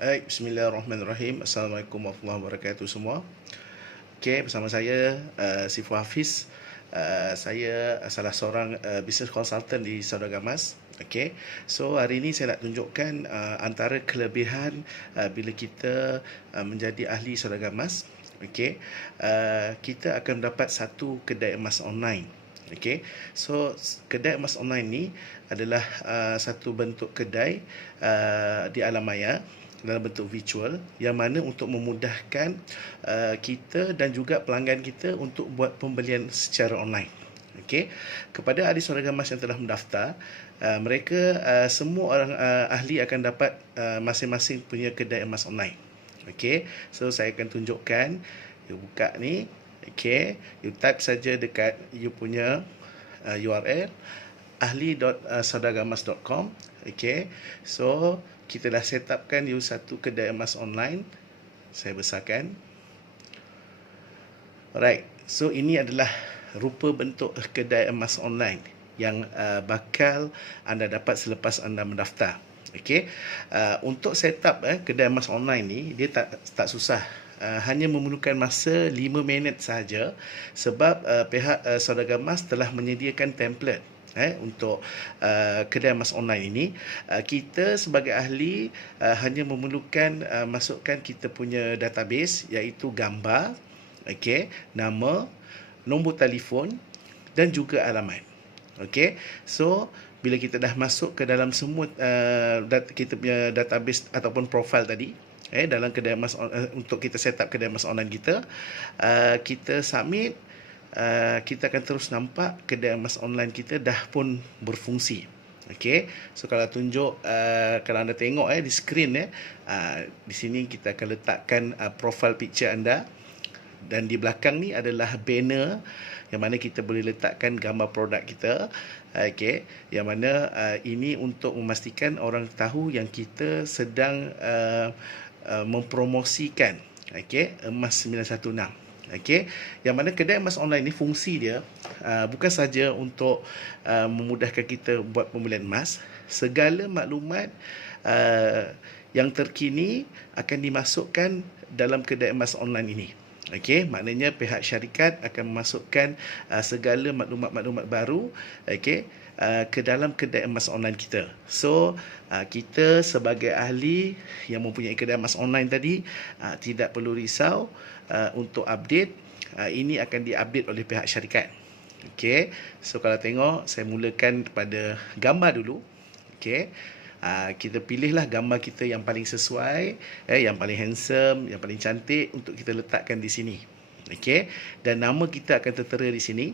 Baik, bismillahirrahmanirrahim. Assalamualaikum warahmatullahi wabarakatuh semua. Okey, bersama saya Sifu Hafiz. Saya salah seorang business consultant di Saudagar Emas. Okey. So hari ini saya nak tunjukkan antara kelebihan bila kita menjadi ahli Saudagar Emas. Okey. Kita akan dapat satu kedai emas online. Okey. So kedai emas online ni adalah satu bentuk kedai di alam maya dalam bentuk virtual, yang mana untuk memudahkan kita dan juga pelanggan kita untuk buat pembelian secara online. Okey, kepada ahli Saudagar Emas yang telah mendaftar, mereka semua orang ahli akan dapat masing-masing punya kedai emas online. Okey, so saya akan tunjukkan. You buka ni. Okey, you type saja dekat you punya URL ahli.saudagarmas.com. Okey, so kita dah set upkan you satu kedai emas online. Saya besarkan. Alright, so ini adalah rupa bentuk kedai emas online yang bakal anda dapat selepas anda mendaftar. Okey, untuk set up kedai emas online ni dia tak susah. Hanya memerlukan masa 5 minit sahaja, sebab pihak Saudagar Emas telah menyediakan template untuk kedai emas online ini. Kita sebagai ahli hanya memerlukan masukkan kita punya database, iaitu gambar, okey, nama, nombor telefon dan juga alamat. Okey, so bila kita dah masuk ke dalam semua kita punya database ataupun profil tadi, dalam kedai emas untuk kita set up kedai emas online kita, kita submit, kita akan terus nampak kedai emas online kita dah pun berfungsi. Okey, so kalau tunjuk, kalau anda tengok di skrin, di sini kita akan letakkan profile picture anda, dan di belakang ni adalah banner yang mana kita boleh letakkan gambar produk kita. Okey, yang mana ini untuk memastikan orang tahu yang kita sedang mempromosikan emas 916. Okey, yang mana kedai emas online ni fungsi dia bukan saja untuk memudahkan kita buat pembelian emas. Segala maklumat yang terkini akan dimasukkan dalam kedai emas online ini. Okey, maknanya pihak syarikat akan memasukkan segala maklumat-maklumat baru ke dalam kedai emas online kita. So kita sebagai ahli yang mempunyai kedai emas online tadi tidak perlu risau untuk update. Ini akan diupdate oleh pihak syarikat. Okey, so kalau tengok, saya mulakan pada gambar dulu. Okey, kita pilihlah gambar kita yang paling sesuai, yang paling handsome, yang paling cantik untuk kita letakkan di sini. Okey, dan nama kita akan tertera di sini.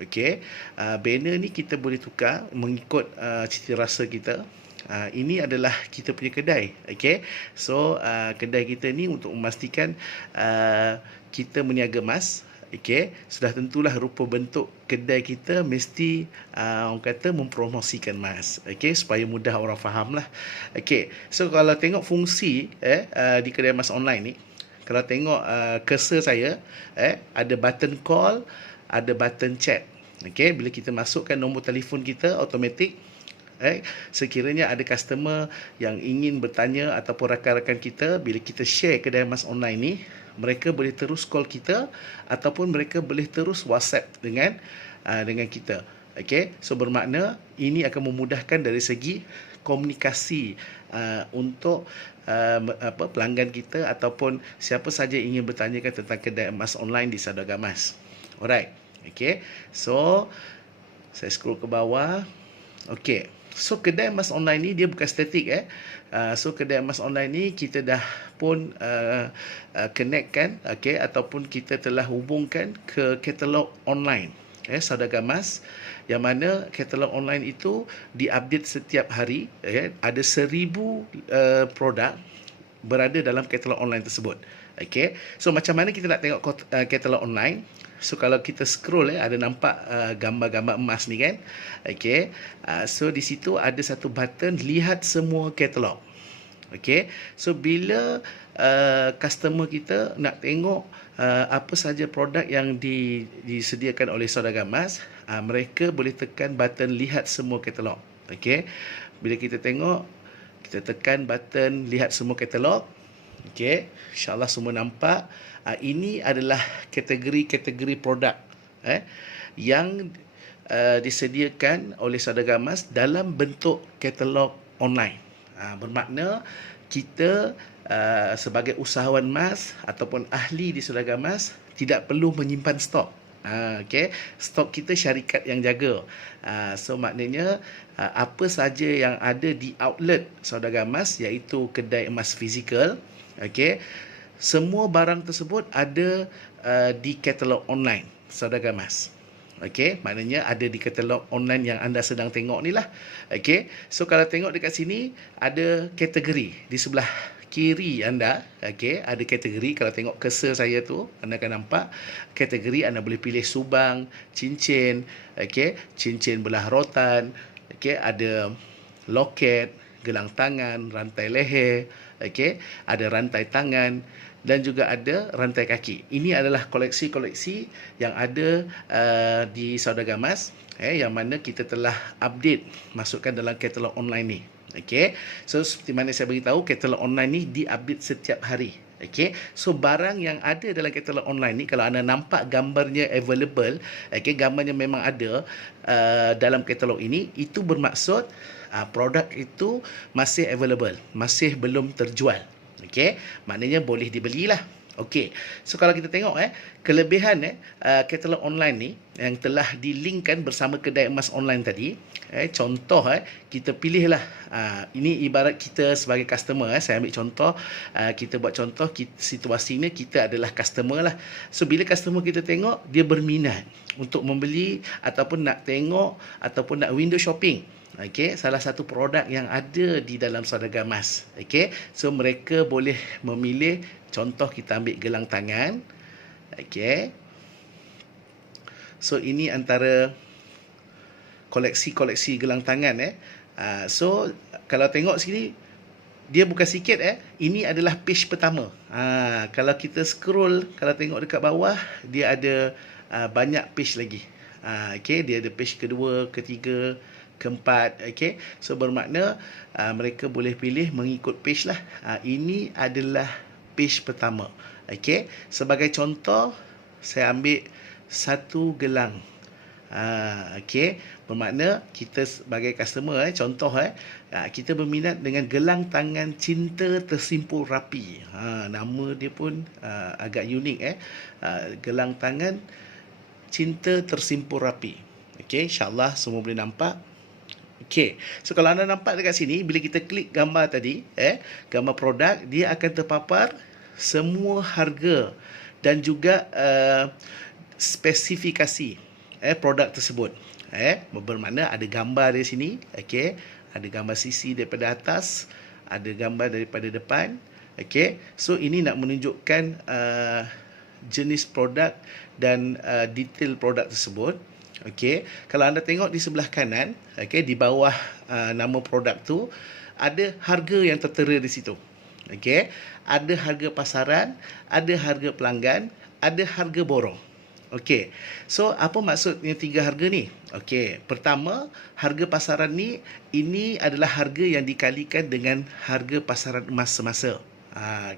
Okey, banner ni kita boleh tukar mengikut cita rasa kita. Ini adalah kita punya kedai. Okey, so kedai kita ni untuk memastikan kita meniaga emas. Okey, sudah tentulah rupa bentuk kedai kita mesti orang kata mempromosikan emas. Okey, supaya mudah orang faham lah. Okey, so kalau tengok fungsi di kedai emas online ni, kalau tengok cursor saya, ada button call, ada button chat. Okey, bila kita masukkan nombor telefon kita, automatik sekiranya ada customer yang ingin bertanya ataupun rakan-rakan kita, bila kita share kedai emas online ni, mereka boleh terus call kita ataupun mereka boleh terus WhatsApp dengan kita. Okey, so bermakna ini akan memudahkan dari segi komunikasi untuk pelanggan kita ataupun siapa saja ingin bertanyakan tentang kedai emas online di Saudagar Emas. Alright. Okey, so saya scroll ke bawah. Okey, so kedai emas online ni dia bukan statik. So kedai emas online ni kita dah pun connectkan, ataupun kita telah hubungkan ke katalog online Saudagar Emas, yang mana katalog online itu diupdate setiap hari. Ada 1000 produk berada dalam katalog online tersebut. Okey, so macam mana kita nak tengok katalog online? So kalau kita scroll, ada nampak gambar-gambar emas ni kan. Okey, so di situ ada satu button lihat semua katalog. Okey, so bila customer kita nak tengok apa saja produk yang disediakan oleh Saudagar Emas, mereka boleh tekan button lihat semua katalog. Okey, bila kita tengok, Kita tekan button lihat semua katalog. Okey, insya-Allah semua nampak. Ini adalah kategori-kategori produk yang disediakan oleh Saudagar Emas dalam bentuk katalog online. Bermakna kita sebagai usahawan emas ataupun ahli di Saudagar Emas tidak perlu menyimpan stok. Okay. Stok kita syarikat yang jaga. So maknanya apa saja yang ada di outlet Saudagar Emas, iaitu kedai emas fizikal, okay, semua barang tersebut ada di katalog online Saudagar Emas. Okey, maknanya ada di katalog online yang anda sedang tengok ni lah. Okey, so kalau tengok dekat sini ada kategori di sebelah kiri anda. Okey, ada kategori. Kalau tengok cursor saya tu, anda akan nampak kategori. Anda boleh pilih subang, cincin, okey, cincin belah rotan, okey, ada loket, gelang tangan, rantai leher, okey, ada rantai tangan dan juga ada rantai kaki. Ini adalah koleksi-koleksi yang ada di Saudagar Emas, yang mana kita telah update, masukkan dalam katalog online ni. Okey. So seperti mana saya beritahu, katalog online ni diupdate setiap hari. Okey. So barang yang ada dalam katalog online ni, kalau anda nampak gambarnya available, okey, gambarnya memang ada dalam katalog ini, itu bermaksud produk itu masih available, masih belum terjual. Okey, maknanya boleh dibelilah. Okey, so kalau kita tengok kelebihan katalog online ni yang telah dilinkkan bersama kedai emas online tadi, contoh kita pilihlah, ini ibarat kita sebagai customer, saya ambil contoh, kita buat contoh, situasinya kita adalah customer lah. So bila customer kita tengok dia berminat untuk membeli ataupun nak tengok ataupun nak window shopping, okey, salah satu produk yang ada di dalam Saudagar Emas. Okey, so mereka boleh memilih, contoh kita ambil gelang tangan. Okey, so ini antara koleksi-koleksi gelang tangan. So kalau tengok sini, dia bukan sikit, ini adalah page pertama. Kalau kita scroll, kalau tengok dekat bawah, dia ada banyak page lagi. Okey, dia ada page kedua, ketiga, keempat. Okey, so bermakna mereka boleh pilih mengikut page lah. Ini adalah page pertama. Okey, sebagai contoh saya ambil satu gelang. Okey, bermakna kita sebagai customer, contoh kita berminat dengan gelang tangan cinta tersimpul rapi. Nama dia pun agak unik. Gelang tangan cinta tersimpul rapi. Okey, insya-Allah semua boleh nampak. Okey, so kalau anda nampak dekat sini, bila kita klik gambar tadi, gambar produk, dia akan terpapar semua harga dan juga spesifikasi produk tersebut. Bermakna ada gambar di sini, okey, ada gambar sisi daripada atas, ada gambar daripada depan. Okey, so ini nak menunjukkan jenis produk dan detail produk tersebut. Okey, kalau anda tengok di sebelah kanan, okey, di bawah nama produk tu ada harga yang tertera di situ. Okey, ada harga pasaran, ada harga pelanggan, ada harga borong. Okey, so apa maksudnya tiga harga ni? Okey, pertama, harga pasaran ni, ini adalah harga yang dikalikan dengan harga pasaran emas semasa.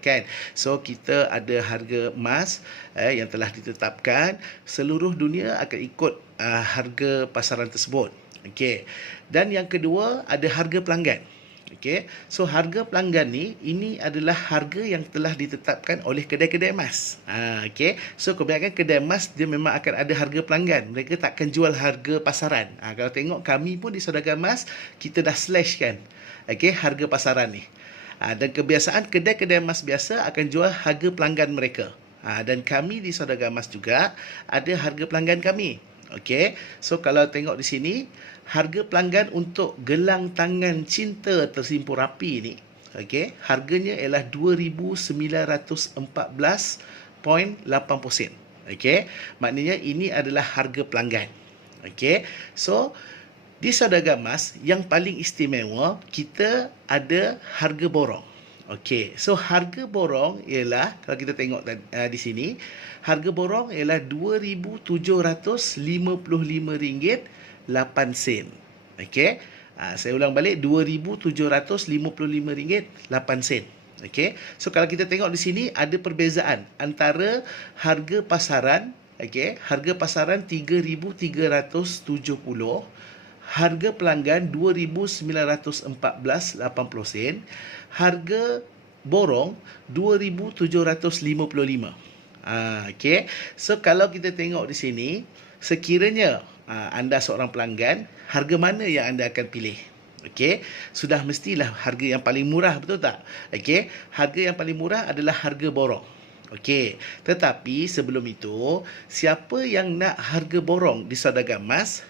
Kan, so kita ada harga emas yang telah ditetapkan, seluruh dunia akan ikut harga pasaran tersebut. Okey, dan yang kedua ada harga pelanggan. Okey, so harga pelanggan ni, ini adalah harga yang telah ditetapkan oleh kedai-kedai emas. Okey, so kebanyakan kedai emas dia memang akan ada harga pelanggan, mereka takkan jual harga pasaran. Kalau tengok kami pun di Saudagar Emas, kita dah slash kan, okey, harga pasaran ni. Dan kebiasaan kedai-kedai emas biasa akan jual harga pelanggan mereka. Dan kami di Saudagar Emas juga ada harga pelanggan kami. Okey, so kalau tengok di sini, harga pelanggan untuk gelang tangan cinta tersimpul rapi ni, okey, harganya ialah RM2,914.80. Okey, maknanya ini adalah harga pelanggan. Okey, so di Saudagar Emas yang paling istimewa, kita ada harga borong. Okey, so harga borong ialah, kalau kita tengok di sini, harga borong ialah RM2,755.08. Okey, Saya ulang balik, RM2,755.8. Okey. So kalau kita tengok di sini ada perbezaan antara harga pasaran, okey, harga pasaran 3,370, harga pelanggan 2,914.80 sen, harga borong 2,755. Okey. So kalau kita tengok di sini, sekiranya anda seorang pelanggan, harga mana yang anda akan pilih? Okey, sudah mestilah harga yang paling murah, betul tak? Okey, harga yang paling murah adalah harga borong. Okey, tetapi sebelum itu, siapa yang nak harga borong di Saudagar Emas,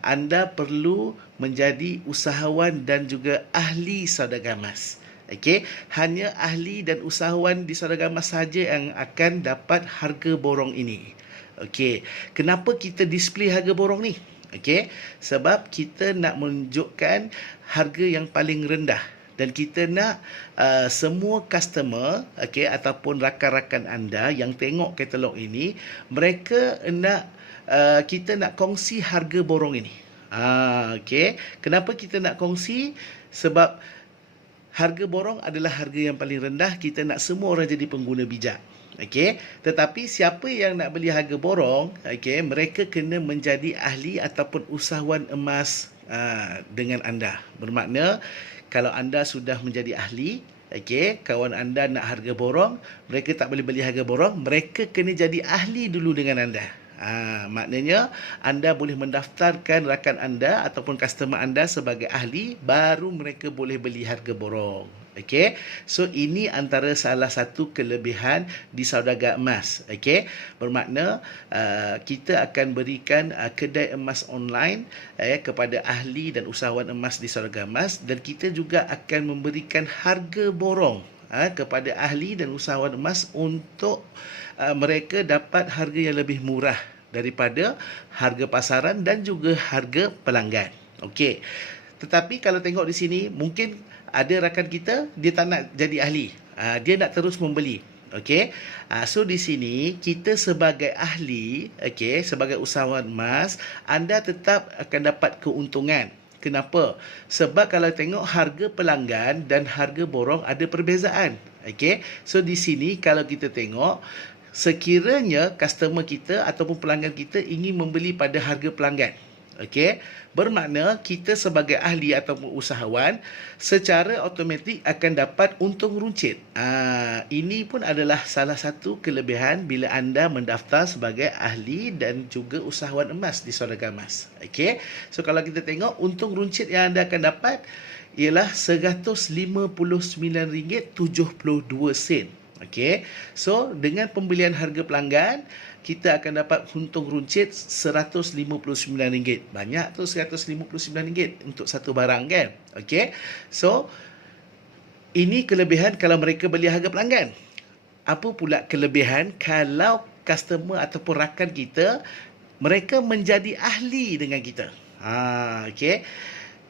anda perlu menjadi usahawan dan juga ahli Saudagar Emas. Okey, hanya ahli dan usahawan di Saudagar Emas saja yang akan dapat harga borong ini. Okey, kenapa kita display harga borong ni? Okey, sebab kita nak menunjukkan harga yang paling rendah dan kita nak semua customer, okey, ataupun rakan-rakan anda yang tengok katalog ini, mereka nak kita nak kongsi harga borong ini. Okey, kenapa kita nak kongsi? Sebab harga borong adalah harga yang paling rendah, kita nak semua orang jadi pengguna bijak. Okey, tetapi siapa yang nak beli harga borong, okey, mereka kena menjadi ahli ataupun usahawan emas dengan anda. Bermakna kalau anda sudah menjadi ahli, okey, kawan anda nak harga borong, mereka tak boleh beli harga borong, mereka kena jadi ahli dulu dengan anda. Maknanya anda boleh mendaftarkan rakan anda ataupun customer anda sebagai ahli, baru mereka boleh beli harga borong. Okey, so ini antara salah satu kelebihan di Saudagar Emas. Okey, bermakna kita akan berikan kedai emas online kepada ahli dan usahawan emas di Saudagar Emas, dan kita juga akan memberikan harga borong kepada ahli dan usahawan emas untuk mereka dapat harga yang lebih murah daripada harga pasaran dan juga harga pelanggan. Okey. Tetapi kalau tengok di sini, mungkin ada rakan kita, dia tak nak jadi ahli. Dia nak terus membeli. Okey. So di sini kita sebagai ahli, okey, sebagai usahawan emas, anda tetap akan dapat keuntungan. Kenapa? Sebab kalau tengok harga pelanggan dan harga borong ada perbezaan. Okey. So di sini kalau kita tengok, sekiranya customer kita ataupun pelanggan kita ingin membeli pada harga pelanggan, okey, bermakna kita sebagai ahli ataupun usahawan secara automatik akan dapat untung runcit. Ini pun adalah salah satu kelebihan bila anda mendaftar sebagai ahli dan juga usahawan emas di Saudagar Emas. Okey, so kalau kita tengok untung runcit yang anda akan dapat ialah RM199.72. Okey, so dengan pembelian harga pelanggan, kita akan dapat untung runcit RM159. Banyak tu RM159 untuk satu barang kan? Okey, so ini kelebihan kalau mereka beli harga pelanggan. Apa pula kelebihan kalau customer ataupun rakan kita, mereka menjadi ahli dengan kita? Okey.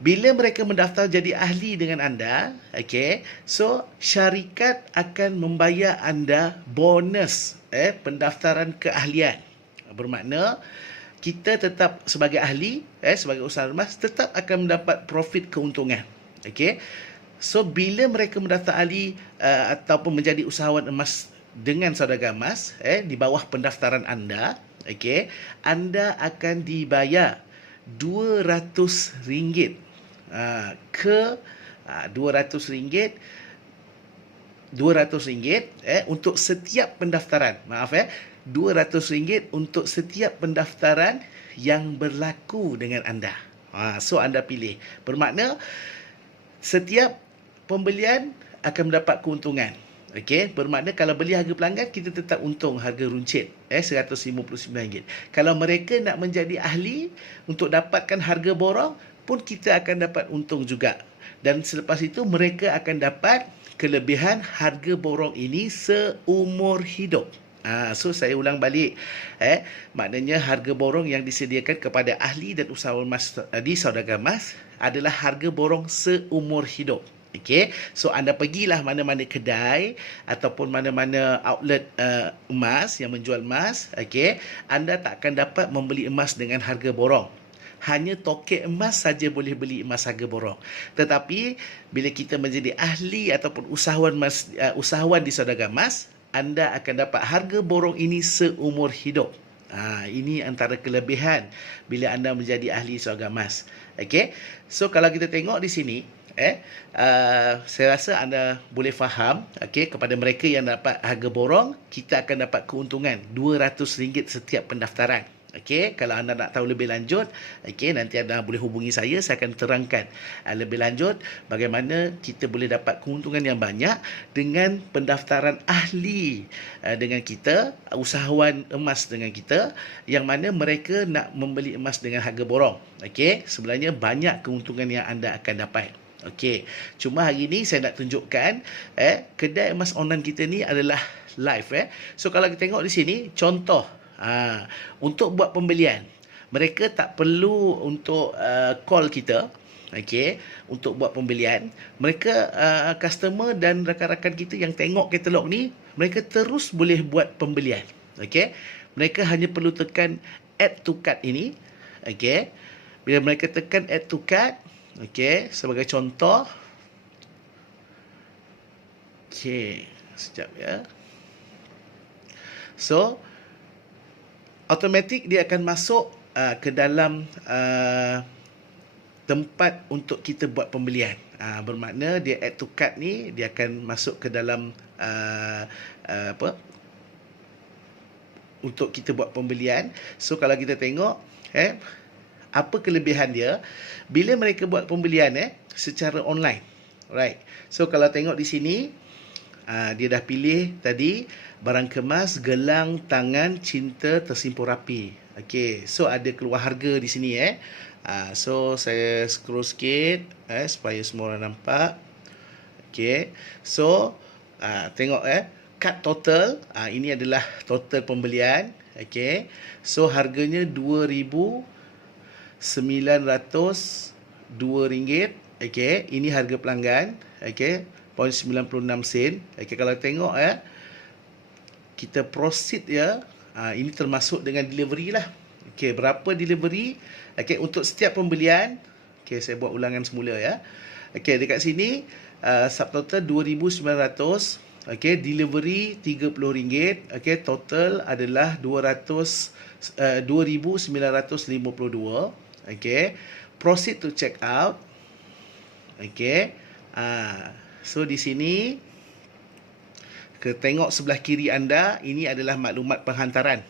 Bila mereka mendaftar jadi ahli dengan anda, okey, so syarikat akan membayar anda bonus pendaftaran keahlian. Bermakna kita tetap sebagai ahli, sebagai usahawan emas, tetap akan mendapat profit keuntungan. Okey. So bila mereka mendaftar ahli ataupun menjadi usahawan emas dengan Saudagar Emas, di bawah pendaftaran anda, okey, anda akan dibayar RM200 ke RM200 untuk setiap pendaftaran. RM200 untuk setiap pendaftaran yang berlaku dengan anda. So anda pilih. Bermakna setiap pembelian akan mendapat keuntungan. Okey, bermakna kalau beli harga pelanggan, kita tetap untung harga runcit RM159. Kalau mereka nak menjadi ahli untuk dapatkan harga borong pun, kita akan dapat untung juga. Dan selepas itu mereka akan dapat kelebihan harga borong ini seumur hidup. So saya ulang balik, maknanya harga borong yang disediakan kepada ahli dan usahawan emas di Saudagar Emas adalah harga borong seumur hidup. Okey, so anda pergilah mana-mana kedai ataupun mana-mana outlet emas yang menjual emas, okey, anda tak akan dapat membeli emas dengan harga borong. hanya tokek emas saja boleh beli emas harga borong. Tetapi bila kita menjadi ahli ataupun usahawan di saudagar emas, anda akan dapat harga borong ini seumur hidup. Ini antara kelebihan bila anda menjadi ahli saudagar emas. Okey. So kalau kita tengok di sini, saya rasa anda boleh faham, kepada mereka yang dapat harga borong, kita akan dapat keuntungan RM200 setiap pendaftaran. Kalau anda nak tahu lebih lanjut, nanti anda boleh hubungi saya akan terangkan lebih lanjut bagaimana kita boleh dapat keuntungan yang banyak dengan pendaftaran ahli dengan kita, usahawan emas dengan kita, yang mana mereka nak membeli emas dengan harga borong. Sebenarnya banyak keuntungan yang anda akan dapat. Cuma hari ini saya nak tunjukkan kedai emas online kita ni adalah live. So kalau kita tengok di sini, contoh untuk buat pembelian, mereka tak perlu untuk call kita. Untuk buat pembelian, mereka customer dan rakan-rakan kita yang tengok katalog ni, mereka terus boleh buat pembelian. Mereka hanya perlu tekan add to cart ini. Bila mereka tekan add to cart, sebagai contoh, sekejap ya. So automatik dia akan masuk ke dalam tempat untuk kita buat pembelian. Bermakna dia add to cart ni, dia akan masuk ke dalam untuk kita buat pembelian. So kalau kita tengok apa kelebihan dia bila mereka buat pembelian secara online. Right. So kalau tengok di sini, dia dah pilih tadi barang kemas, gelang tangan cinta tersimpul rapi. So ada keluar harga di sini. So saya scroll sikit supaya semua orang nampak. So tengok kad total. Ini adalah total pembelian. So harganya RM2,902. Ini harga pelanggan. 0.96 sen. Kalau tengok kita proceed ya. Ini termasuk dengan delivery lah. Berapa delivery? Untuk setiap pembelian. Saya buat ulangan semula ya. Dekat sini subtotal 2,900. Delivery RM30. Total adalah 2,952. Proceed to check out. So di sini tengok sebelah kiri anda, ini adalah maklumat penghantaran.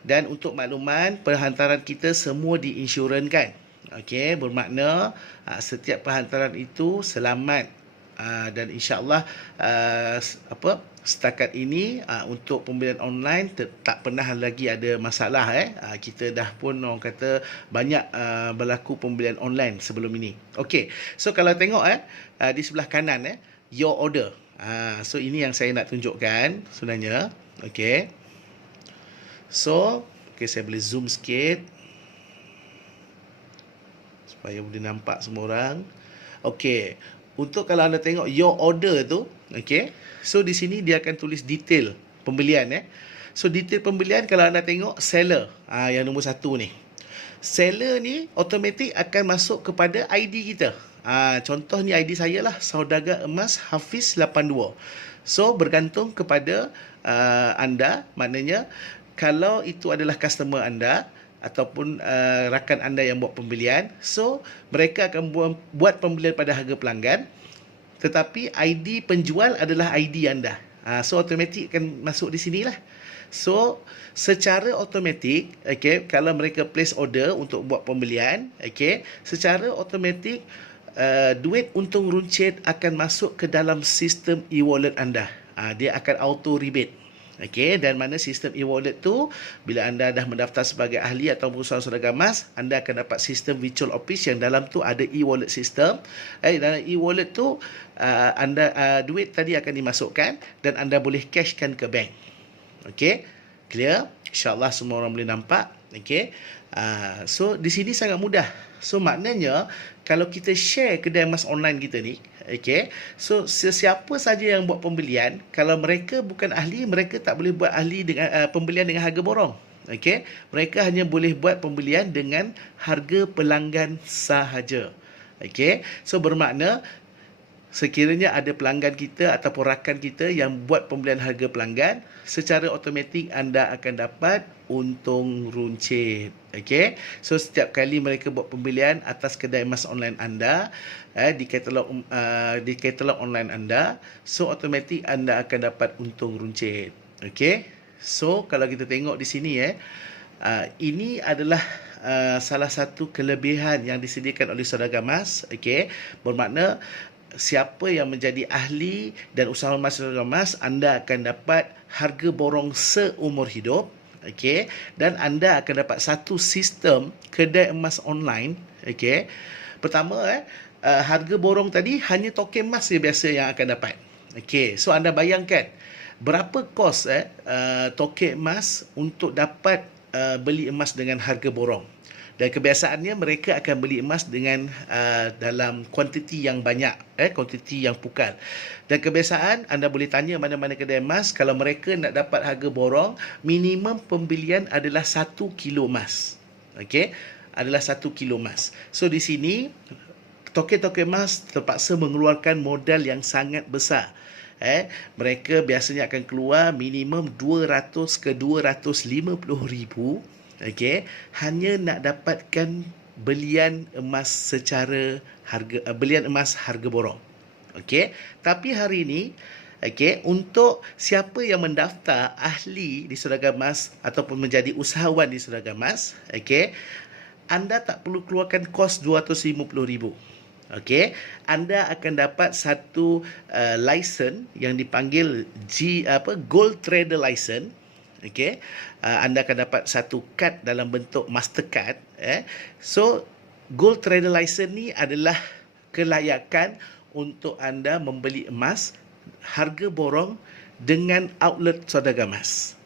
Dan untuk makluman penghantaran kita semua diinsurankan. Bermakna setiap penghantaran itu selamat. Dan insya-Allah setakat ini untuk pembelian online tak pernah lagi ada masalah. Kita dah pun orang kata banyak berlaku pembelian online sebelum ini. So kalau tengok di sebelah kanan your order. So ini yang saya nak tunjukkan sebenarnya. So saya boleh zoom sikit supaya boleh nampak semua orang. Untuk kalau anda tengok your order tu, so di sini dia akan tulis detail pembelian. So detail pembelian, kalau anda tengok seller, yang nombor 1 ni. Seller ni automatik akan masuk kepada ID kita. Contoh ni ID saya lah, Saudagar Emas Hafiz 82. So bergantung kepada anda, maknanya kalau itu adalah customer anda ataupun rakan anda yang buat pembelian, so mereka akan buat pembelian pada harga pelanggan, tetapi ID penjual adalah ID anda. So automatik akan masuk di sinilah. So secara automatik, kalau mereka place order untuk buat pembelian, secara automatik duit untung runcit akan masuk ke dalam sistem e-wallet anda. Dia akan auto rebate. Dan mana sistem e-wallet tu, bila anda dah mendaftar sebagai ahli atau usahawan saudagar emas, anda akan dapat sistem virtual office yang dalam tu ada e-wallet system. Dalam e-wallet tu anda duit tadi akan dimasukkan dan anda boleh cashkan ke bank. Clear? InsyaAllah semua orang boleh nampak. So di sini sangat mudah. So maknanya kalau kita share kedai emas online kita ni, so sesiapa saja yang buat pembelian, kalau mereka bukan ahli, mereka tak boleh buat ahli dengan pembelian dengan harga borong. Okey, mereka hanya boleh buat pembelian dengan harga pelanggan sahaja. Okey, so bermakna sekiranya ada pelanggan kita ataupun rakan kita yang buat pembelian harga pelanggan, secara automatik anda akan dapat untung runcit. Okey. So setiap kali mereka buat pembelian atas kedai emas online anda di katalog online anda, so automatik anda akan dapat untung runcit. Okey. So kalau kita tengok di sini ini adalah salah satu kelebihan yang disediakan oleh Saudagar Emas. Okey, bermakna siapa yang menjadi ahli dan usahawan emas Saudagar Emas, anda akan dapat harga borong seumur hidup. Okey, dan anda akan dapat satu sistem kedai emas online. Okey, pertama harga borong tadi hanya token emas biasa yang akan dapat. Okey, so anda bayangkan berapa kos token emas untuk dapat beli emas dengan harga borong. Dan kebiasaannya mereka akan beli emas dengan dalam kuantiti yang banyak, kuantiti yang pukal. Dan kebiasaan anda boleh tanya mana-mana kedai emas, kalau mereka nak dapat harga borong, minimum pembelian adalah 1 kilo emas. Okey, adalah 1 kilo emas. So di sini token-token emas terpaksa mengeluarkan modal yang sangat besar. Mereka biasanya akan keluar minimum 200 ke 250 ribu, hanya nak dapatkan belian emas secara belian emas harga borong. Tapi hari ini untuk siapa yang mendaftar ahli di Saudagar Emas ataupun menjadi usahawan di Saudagar Emas, anda tak perlu keluarkan kos 250 ribu. Anda akan dapat satu license yang dipanggil Gold Trader License. Anda akan dapat satu kad dalam bentuk Mastercard. So Gold Trader License ni adalah kelayakan untuk anda membeli emas harga borong dengan outlet Saudagar Emas.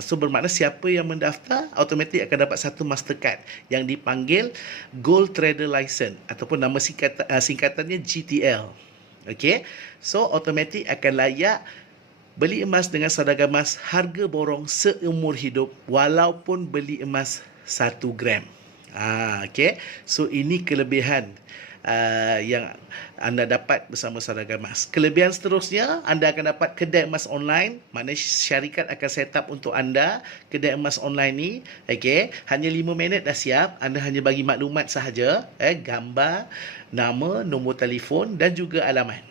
So bermakna siapa yang mendaftar automatik akan dapat satu Mastercard yang dipanggil Gold Trader License ataupun nama singkatannya GTL. So automatik akan layak beli emas dengan Saudagar Emas harga borong seumur hidup walaupun beli emas 1 gram. So ini kelebihan yang anda dapat bersama Saudagar Emas. Kelebihan seterusnya, anda akan dapat kedai emas online, maknanya syarikat akan set up untuk anda kedai emas online ni. Hanya 5 minit dah siap. Anda hanya bagi maklumat sahaja, gambar, nama, nombor telefon dan juga alamat.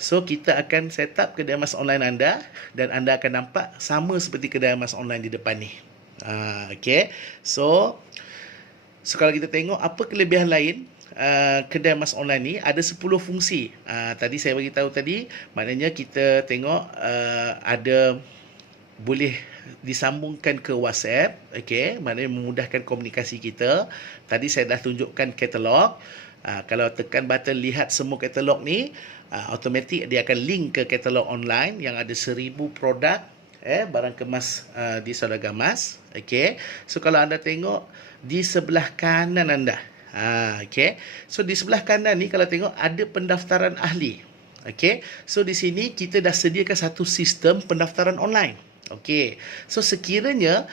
So kita akan set up kedai emas online anda dan anda akan nampak sama seperti kedai emas online di depan ni. So kalau kita tengok apa kelebihan lain kedai emas online ni, ada 10 fungsi. Tadi saya bagi tahu tadi, maknanya kita tengok ada boleh disambungkan ke WhatsApp, maknanya memudahkan komunikasi kita. Tadi saya dah tunjukkan katalog. Kalau tekan button lihat semua katalog ni, automatik dia akan link ke katalog online yang ada 1000 produk barang kemas di Saudagar Emas. So kalau anda tengok di sebelah kanan anda, so di sebelah kanan ni kalau tengok ada pendaftaran ahli. So di sini kita dah sediakan satu sistem pendaftaran online. So sekiranya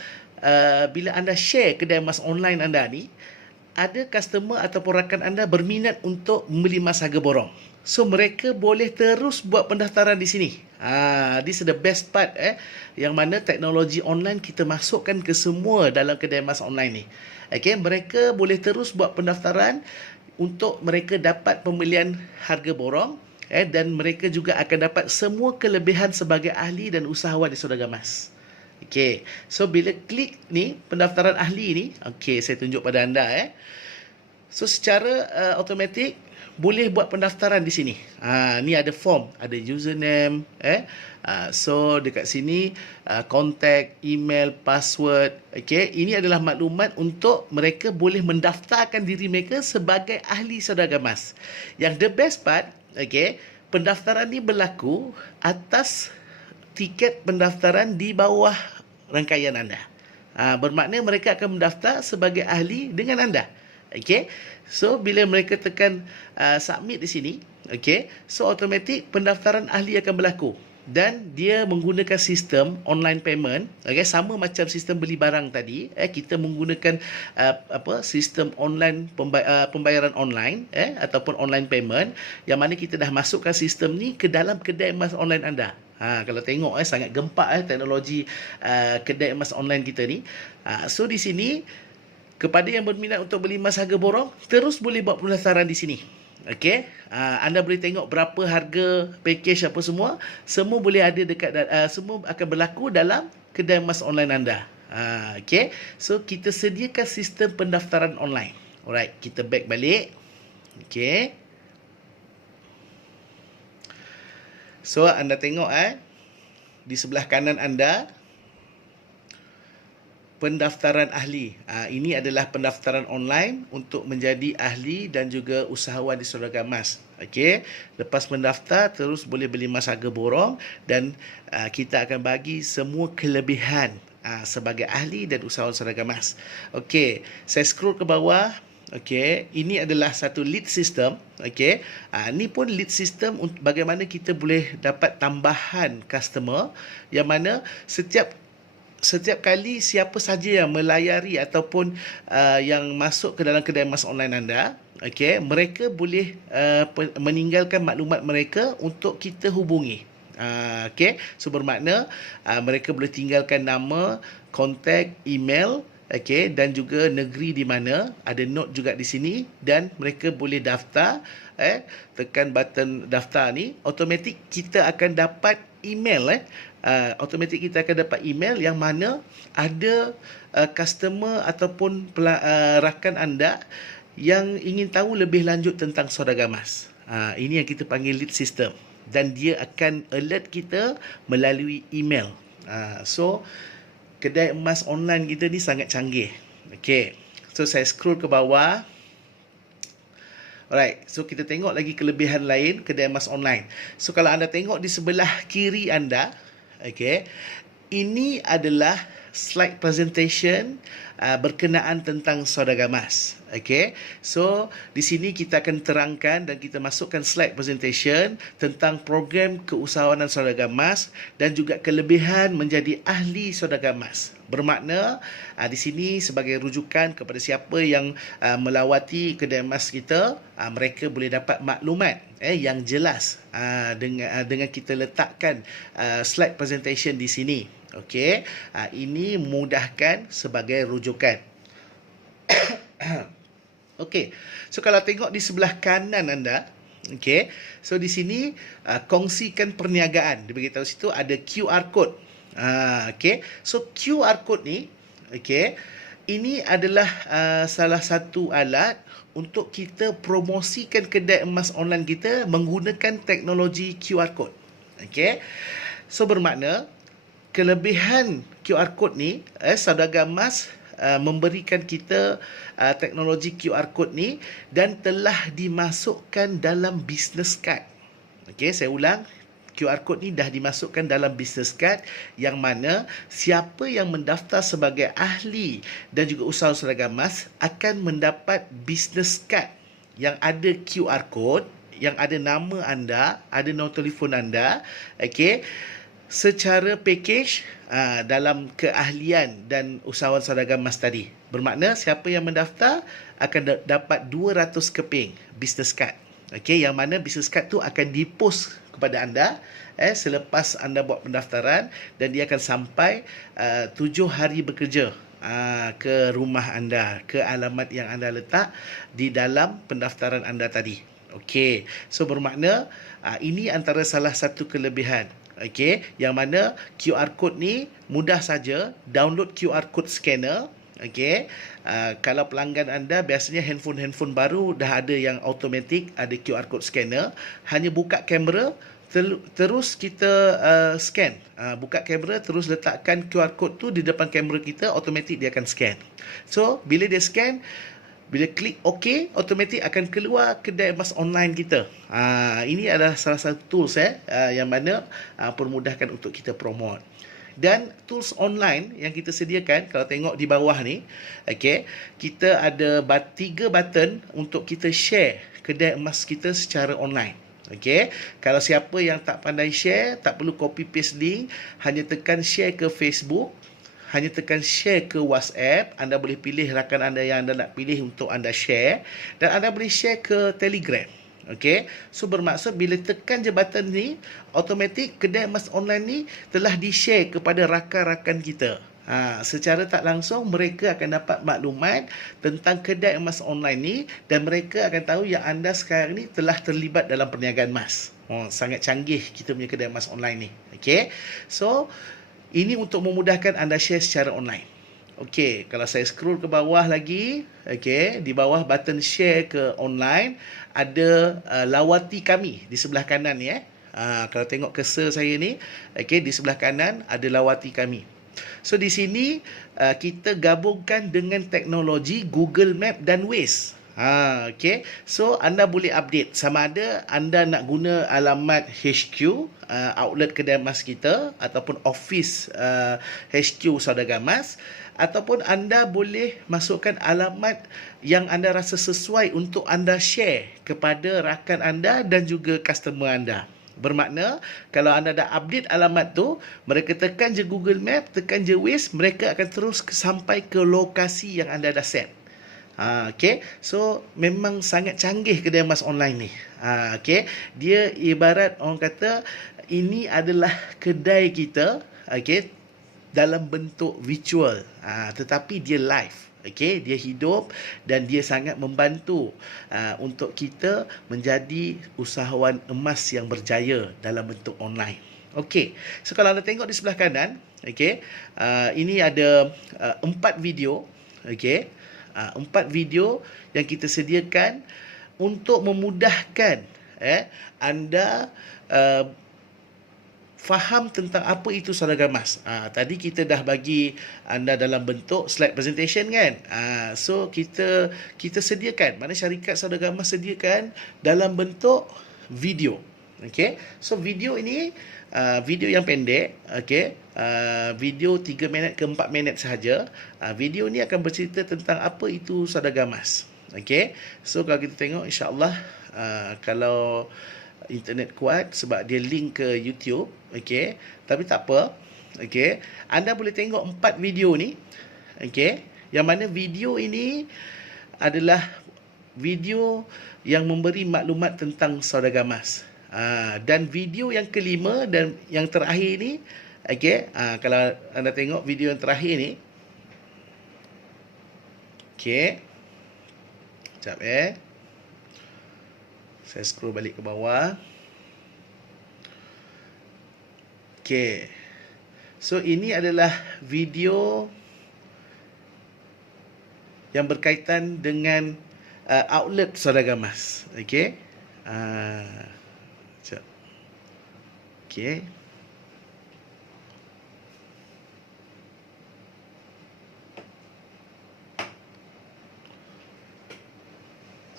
bila anda share kedai emas online anda ni, ada customer ataupun rakan anda berminat untuk membeli emas harga borong, so mereka boleh terus buat pendaftaran di sini. This is the best part, yang mana teknologi online kita masukkan ke semua dalam kedai emas online ni. Mereka boleh terus buat pendaftaran untuk mereka dapat pembelian harga borong, dan mereka juga akan dapat semua kelebihan sebagai ahli dan usahawan di Saudagar Emas. So bila klik ni pendaftaran ahli ni, saya tunjuk pada anda. So secara automatik boleh buat pendaftaran di sini. Ni ada form, ada username, so dekat sini contact, email, password. Ini adalah maklumat untuk mereka boleh mendaftarkan diri mereka sebagai ahli Saudagar Emas. Yang the best part, pendaftaran ni berlaku atas tiket pendaftaran di bawah rangkaian anda. Bermakna mereka akan mendaftar sebagai ahli dengan anda. So bila mereka tekan submit di sini, so automatik pendaftaran ahli akan berlaku. dan dia menggunakan sistem online payment, okay, sama macam sistem beli barang tadi. Kita menggunakan sistem online pembayaran online ataupun online payment, yang mana kita dah masukkan sistem ni ke dalam kedai emas online anda. Kalau tengok sangat gempak teknologi kedai emas online kita ni. So di sini, kepada yang berminat untuk beli emas harga borong, terus boleh buat pendaftaran di sini. Okey, anda boleh tengok berapa harga package apa semua boleh ada dekat semua akan berlaku dalam kedai emas online anda. Okey, so kita sediakan sistem pendaftaran online. Alright, kita back balik. Okey, so anda tengok di sebelah kanan anda, pendaftaran ahli. Ini adalah pendaftaran online untuk menjadi ahli dan juga usahawan di Saudagar Emas. Okey, lepas mendaftar terus boleh beli emas harga borong, dan kita akan bagi semua kelebihan sebagai ahli dan usahawan Saudagar Emas. Okey, saya scroll ke bawah. Okey, ini adalah satu lead system. Okey, ini pun lead system bagaimana kita boleh dapat tambahan customer, yang mana setiap kali siapa saja yang melayari ataupun yang masuk ke dalam kedai emas online anda, okey, mereka boleh meninggalkan maklumat mereka untuk kita hubungi. Okey, so bermakna mereka boleh tinggalkan nama, kontak, email, okey, dan juga negeri di mana, ada note juga di sini, dan mereka boleh daftar. Tekan button daftar ni, automatik kita akan dapat email automatik kita akan dapat email yang mana ada customer ataupun rakan anda yang ingin tahu lebih lanjut tentang Saudagar Emas. Ini yang kita panggil lead system, dan dia akan alert kita melalui email. So kedai emas online kita ni sangat canggih. Okey, so saya scroll ke bawah. Alright, so kita tengok lagi kelebihan lain kedai emas online. So kalau anda tengok di sebelah kiri anda, okey, ini adalah slide presentation berkenaan tentang Saudagar Emas. Okey, so di sini kita akan terangkan dan kita masukkan slide presentation tentang program keusahawanan Saudagar Emas dan juga kelebihan menjadi ahli Saudagar Emas. Bermakna di sini sebagai rujukan kepada siapa yang melawati kedai emas kita, mereka boleh dapat maklumat yang jelas dengan kita letakkan slide presentation di sini. Okey, ini mudahkan sebagai rujukan. Okey, so kalau tengok di sebelah kanan anda, okey, so di sini kongsikan perniagaan. Dia beritahu situ ada QR code. Okey, so QR code ni, okey, ini adalah salah satu alat untuk kita promosikan kedai emas online kita menggunakan teknologi QR code. Okey, so bermakna kelebihan QR code ni, Saudagar Emas memberikan kita teknologi QR code ni dan telah dimasukkan dalam business card. Okey, saya ulang. QR code ni dah dimasukkan dalam business card, yang mana siapa yang mendaftar sebagai ahli dan juga usahawan Saudagar Emas akan mendapat business card yang ada QR code, yang ada nama anda, ada nombor telefon anda, okey, secara package dalam keahlian dan usahawan Saudagar Emas tadi. Bermakna siapa yang mendaftar akan dapat 200 keping business card. Okey, yang mana business card tu akan dipost kepada anda selepas anda buat pendaftaran, dan dia akan sampai 7 hari bekerja ke rumah anda, ke alamat yang anda letak di dalam pendaftaran anda tadi. Okey, so bermakna ini antara salah satu kelebihan. Okey, yang mana QR code ni mudah saja, download QR code scanner. Okey, kalau pelanggan anda biasanya handphone baru dah ada yang automatic, ada QR code scanner, hanya buka kamera terus kita scan. Buka kamera terus letakkan QR code tu di depan kamera kita, automatic dia akan scan. So bila dia scan, bila klik OK, automatik akan keluar kedai emas online kita. Ini adalah salah satu tools yang mana permudahkan untuk kita promote. Dan tools online yang kita sediakan, kalau tengok di bawah ni, okay, kita ada 3 button untuk kita share kedai emas kita secara online. Okey, kalau siapa yang tak pandai share, tak perlu copy paste link, hanya tekan share ke Facebook, hanya tekan share ke WhatsApp. Anda boleh pilih rakan anda yang anda nak pilih untuk anda share, dan anda boleh share ke Telegram. Okey, so bermaksud bila tekan je button ni, automatik kedai emas online ni telah di-share kepada rakan-rakan kita. Secara tak langsung mereka akan dapat maklumat tentang kedai emas online ni, dan mereka akan tahu yang anda sekarang ni telah terlibat dalam perniagaan emas. Sangat canggih kita punya kedai emas online ni. Okey, so ini untuk memudahkan anda share secara online. Okey, kalau saya scroll ke bawah lagi, okey, di bawah button share ke online ada lawati kami di sebelah kanan ni. Kalau tengok cursor saya ni, okey, di sebelah kanan ada lawati kami. So di sini kita gabungkan dengan teknologi Google Map dan Waze. Okay. So anda boleh update sama ada anda nak guna alamat HQ, outlet kedai emas kita, ataupun office HQ Saudagar Emas, ataupun anda boleh masukkan alamat yang anda rasa sesuai untuk anda share kepada rakan anda dan juga customer anda. Bermakna kalau anda dah update alamat tu, mereka tekan je Google Map, tekan je Waze, mereka akan terus sampai ke lokasi yang anda dah set. Okay, so memang sangat canggih kedai emas online ni. Okay, dia ibarat orang kata ini adalah kedai kita, okay, dalam bentuk virtual, tetapi dia live. Okey, dia hidup dan dia sangat membantu untuk kita menjadi usahawan emas yang berjaya dalam bentuk online. Okey, so kalau anda tengok di sebelah kanan, okey, ini ada 4 video, okey, 4 video yang kita sediakan untuk memudahkan anda faham tentang apa itu Saudagar Emas. Tadi kita dah bagi anda dalam bentuk slide presentation kan. So kita sediakan, mana syarikat Saudagar Emas sediakan dalam bentuk video. Okay, so video ini video yang pendek, okay, video 3 minit ke 4 minit sahaja. Video ni akan bercerita tentang apa itu Saudagar Emas. Okay, so kalau kita tengok insya-Allah, kalau internet kuat sebab dia link ke YouTube, okey, tapi tak apa, okey, anda boleh tengok 4 video ni, okey, yang mana video ini adalah video yang memberi maklumat tentang Saudagar Emas. Dan video yang kelima dan yang terakhir ni, okey, kalau anda tengok video yang terakhir ni, okey, sekejap saya scroll balik ke bawah. Okey. So ini adalah video yang berkaitan dengan outlet Saudagar Emas. Okey. Sekejap. Okey.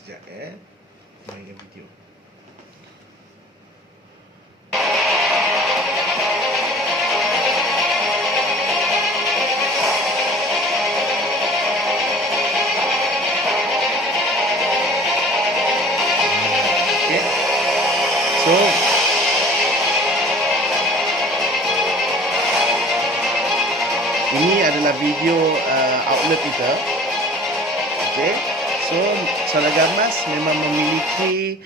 Sekejap mainkan video. Okay. So ini adalah video outlet kita. Okay. So, Saudagar Emas memang memiliki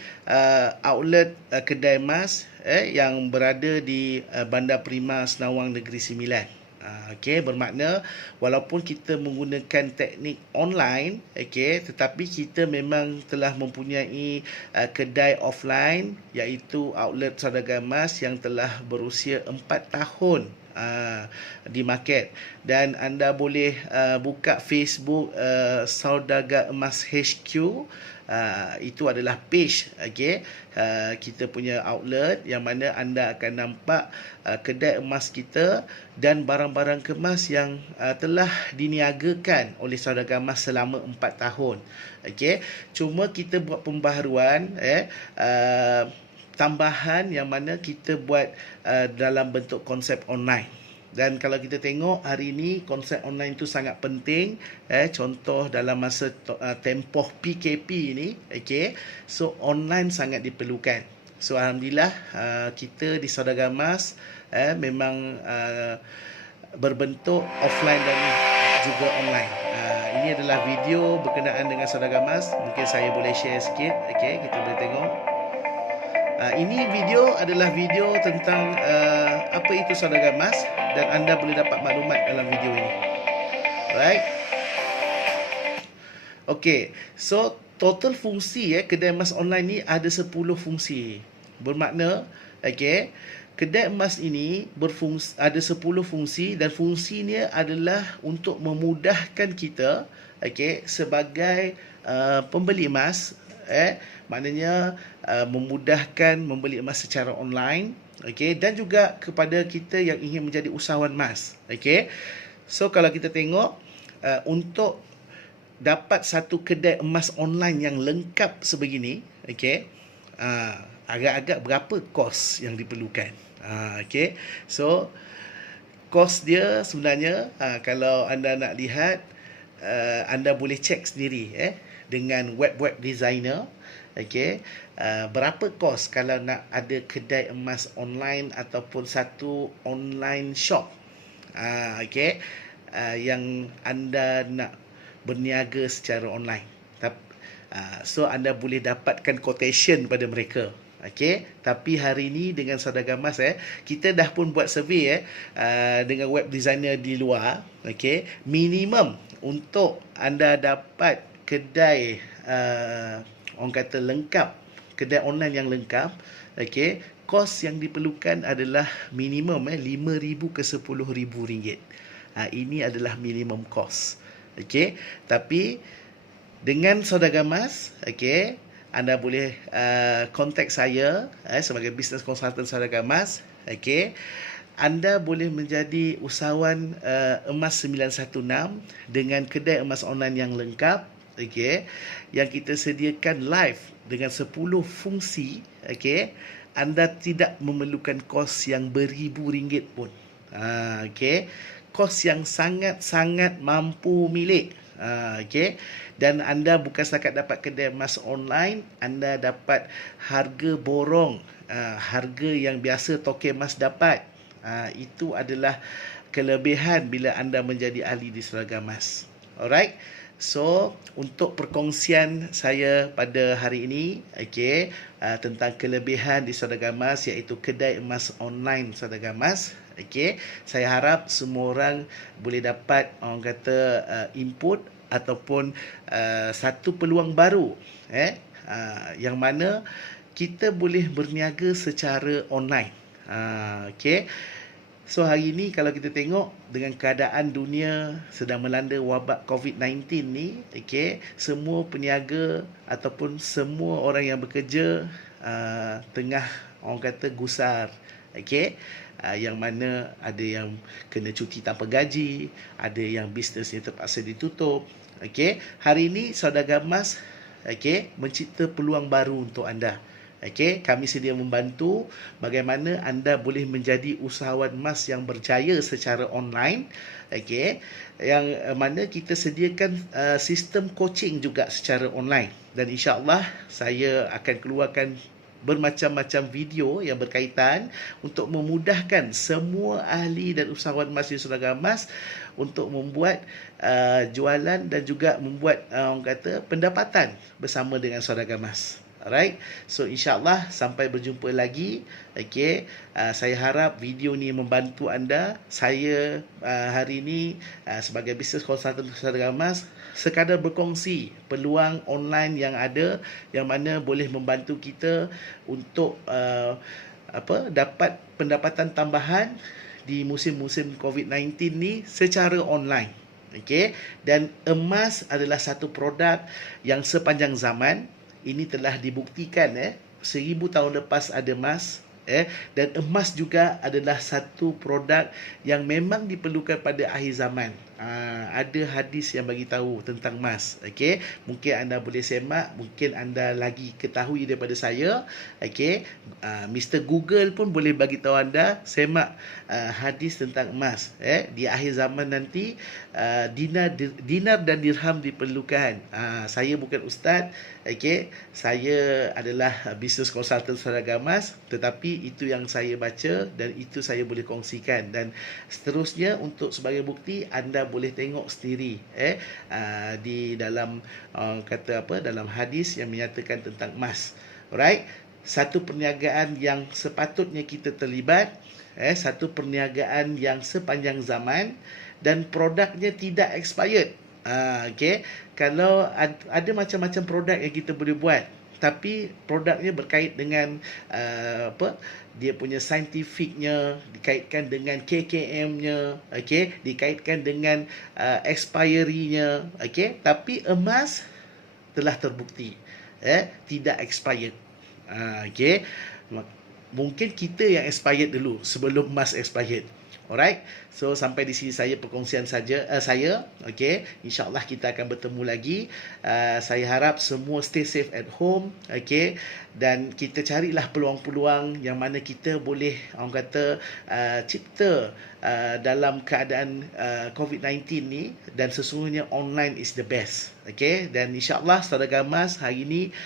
outlet kedai emas yang berada di Bandar Prima Senawang Negeri Sembilan. Okey, bermakna walaupun kita menggunakan teknik online, okey, tetapi kita memang telah mempunyai kedai offline, iaitu outlet Saudagar Emas yang telah berusia 4 tahun di market, dan anda boleh buka Facebook Saudagar Emas HQ. Itu adalah page, okay, kita punya outlet, yang mana anda akan nampak kedai emas kita dan barang-barang kemas yang telah diniagakan oleh Saudagar Emas selama 4 tahun. Okay. Cuma kita buat pembaharuan, tambahan yang mana kita buat dalam bentuk konsep online. Dan kalau kita tengok hari ini konsep online itu sangat penting, contoh dalam masa tempoh PKP ini, okay, so online sangat diperlukan. So alhamdulillah kita di Saudagar Emas memang berbentuk offline dan juga online. Ini adalah video berkenaan dengan Saudagar Emas. Mungkin saya boleh share sikit. Okey, kita boleh tengok. Ini video adalah video tentang apa itu Saudagar Emas dan anda boleh dapat maklumat dalam video ini. Alright. Okey, so total fungsi kedai emas online ni ada 10 fungsi. Bermakna kedai emas ini ada 10 fungsi dan fungsinya adalah untuk memudahkan kita sebagai pembeli emas, maknanya memudahkan membeli emas secara online, dan juga kepada kita yang ingin menjadi usahawan emas. So kalau kita tengok untuk dapat satu kedai emas online yang lengkap sebegini, agak-agak berapa kos yang diperlukan. So kos dia sebenarnya kalau anda nak lihat, anda boleh cek sendiri dengan web designer. Berapa kos kalau nak ada kedai emas online ataupun satu online shop yang anda nak berniaga secara online. So anda boleh dapatkan quotation pada mereka. Tapi hari ini dengan Saudagar Emas kita dah pun buat survey dengan web designer di luar. Minimum untuk anda dapat kedai orang kata lengkap, kedai online yang lengkap, kos yang diperlukan adalah minimum RM5,000 ke RM10,000. Ini adalah minimum kos. Tapi dengan Saudagar Emas, anda boleh kontak saya sebagai business consultant Saudagar Emas. Anda boleh menjadi usahawan emas 916 dengan kedai emas online yang lengkap, yang kita sediakan live dengan 10 fungsi. Anda tidak memerlukan kos yang beribu ringgit pun. Kos yang sangat-sangat mampu milik. Dan anda bukan setakat dapat kedai emas online, anda dapat harga borong, harga yang biasa token emas dapat. Itu adalah kelebihan bila anda menjadi ahli di Saudagar Emas. Alright. So untuk perkongsian saya pada hari ini tentang kelebihan di Saudagar Emas, iaitu kedai emas online Saudagar Emas. Saya harap semua orang boleh dapat orang kata input ataupun satu peluang baru yang mana kita boleh berniaga secara online. So hari ini kalau kita tengok dengan keadaan dunia sedang melanda wabak COVID-19 ni, semua peniaga ataupun semua orang yang bekerja tengah orang kata gusar. Yang mana ada yang kena cuti tanpa gaji, ada yang bisnesnya terpaksa ditutup. Hari ini Saudagar Emas mencipta peluang baru untuk anda. Kami sedia membantu bagaimana anda boleh menjadi usahawan emas yang berjaya secara online. Yang mana kita sediakan sistem coaching juga secara online, dan insya-Allah saya akan keluarkan bermacam-macam video yang berkaitan untuk memudahkan semua ahli dan usahawan emas di Saudagar Emas untuk membuat jualan dan juga membuat orang kata pendapatan bersama dengan Saudagar Emas. Alright, so insyaAllah sampai berjumpa lagi. Saya harap video ni membantu anda. Saya hari ini sebagai business consultant Saudagar Emas sekadar berkongsi peluang online yang ada, yang mana boleh membantu kita untuk dapat pendapatan tambahan di musim-musim COVID-19 ni secara online. Dan emas adalah satu produk yang sepanjang zaman ini telah dibuktikan 1000 tahun lepas ada emas, dan emas juga adalah satu produk yang memang diperlukan pada akhir zaman. ada hadis yang bagi tahu tentang emas. Okey, mungkin anda boleh semak, mungkin anda lagi ketahui daripada saya. Okey, Mr Google pun boleh bagi tahu anda, semak hadis tentang emas. Di akhir zaman nanti dinar dan dirham diperlukan. Saya bukan ustaz. Okey, saya adalah business consultant seragam emas, tetapi itu yang saya baca dan itu saya boleh kongsikan. Dan seterusnya, untuk sebagai bukti, anda boleh tengok sendiri di dalam dalam hadis yang menyatakan tentang emas. Alright, satu perniagaan yang sepatutnya kita terlibat, satu perniagaan yang sepanjang zaman dan produknya tidak expired. Okay, kalau ada macam-macam produk yang kita boleh buat, tapi produknya berkait dengan dia punya saintifiknya, dikaitkan dengan KKM-nya, okey, dikaitkan dengan expiry-nya, okey, tapi emas telah terbukti tidak expired. Okey, mungkin kita yang expired dulu sebelum emas expired. Alright, so sampai di sini saya perkongsian saja saya. Okey, insya-Allah kita akan bertemu lagi. Saya harap semua stay safe at home. Okey, dan kita carilah peluang-peluang yang mana kita boleh, orang kata, cipta dalam keadaan COVID-19 ni, dan sesungguhnya online is the best. Okey, dan insya-Allah Seragam Emas hari ini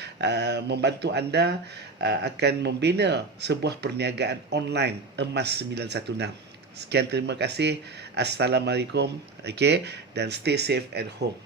membantu anda akan membina sebuah perniagaan online emas 916. Sekian, terima kasih. Assalamualaikum. Okay, dan stay safe at home.